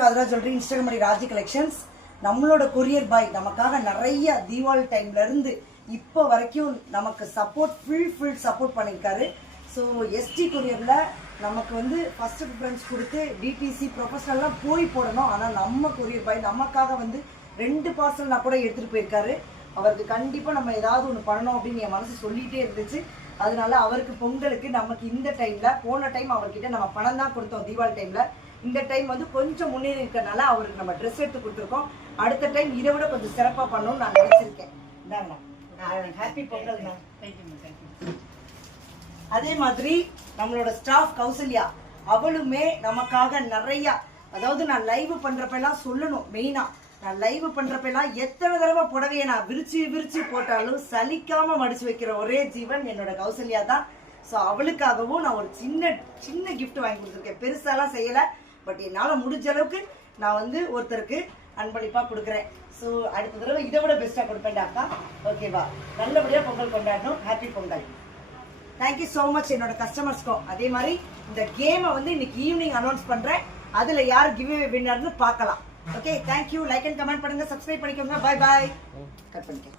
அதெல்லாம் சொல்றேன். Instagram Raji collections நம்மளோட கொரியர் பாய் நமக்காக நிறைய தீபாவளி டைம்ல இருந்து இப்போ வரைக்கும் நமக்கு சப்போர்ட் ஃபுல் சப்போர்ட் பண்ணியிருக்காரு. ஸோ எஸ்டி கொரியர்ல நமக்கு வந்து ஃபர்ஸ்ட் ப்ரிஃபரன்ஸ் கொடுத்து டிடிசி ப்ரொஃபஷனல்லாம் போய் போடணும். ஆனால் நம்ம கொரியர் பாய் நமக்காக வந்து 2 பார்சல் நான் கூட எடுத்துகிட்டு போயிருக்காரு. அவருக்கு கண்டிப்பாக நம்ம ஏதாவது ஒன்று பண்ணணும் அப்படின்னு என் மனசு சொல்லிகிட்டே இருந்துச்சு. அதனால அவருக்கு பொங்கலுக்கு நமக்கு இந்த டைமில் போன டைம் அவர்கிட்ட நம்ம பணம் தான் கொடுத்தோம் தீபாவளி டைமில். இந்த டைம் வந்து கொஞ்சம் முன்னேறி இருக்கிறதுனால அவருக்கு நம்ம ட்ரெஸ் எடுத்து கொடுத்துருக்கோம். அடுத்த டைம் இதை விட கொஞ்சம் சிறப்பாக பண்ணணும்னு நான் நினச்சிருக்கேன். இந்தாங்கண்ணா, ஹாப்பி பொங்கல்ண்ணா. அதே மாதிரி நம்மளோட ஸ்டாஃப் கௌசல்யா அவளுமே நமக்காக நிறையா, அதாவது நான் லைவ் பண்ணுறப்பெல்லாம் சொல்லணும், மெயினாக நான் லைவ் பண்ணுறப்பெல்லாம் எத்தனை தடவை புடவையை நான் விரிச்சு போட்டாலும் சலிக்காமல் மடிச்சு வைக்கிற ஒரே ஜீவன் என்னோட கௌசல்யா தான். ஸோ அவளுக்காகவும் நான் ஒரு சின்ன கிஃப்ட் வாங்கி கொடுத்துருக்கேன். பெருசாலாம் செய்யலை, பட் என்னால் முடிஞ்ச அளவுக்கு நான் வந்து ஒருத்தருக்கு அன்பளிப்பாக கொடுக்குறேன். ஸோ அடுத்த தடவை இதை விட பெஸ்ட்டாக கொடுப்பேன்டாக்கா. ஓகேவா? நல்லபடியாக பொங்கல் கொண்டாடணும். Happy Pongal. Thank you so much என்னோட கஸ்டமர்ஸ்க்கும். அதே மாதிரி இந்த கேமை வந்து இன்னைக்கு ஈவினிங் அனௌன்ஸ் பண்ணுறேன். அதில் யார் கிவ் அவே வின்னர்னு பார்க்கலாம். Okay, thank you. Like and comment பண்ணுங்கள், சப்ஸ்கிரைப் பண்ணிக்கோங்க. பாய் கட் பண்ணிக்கோங்க.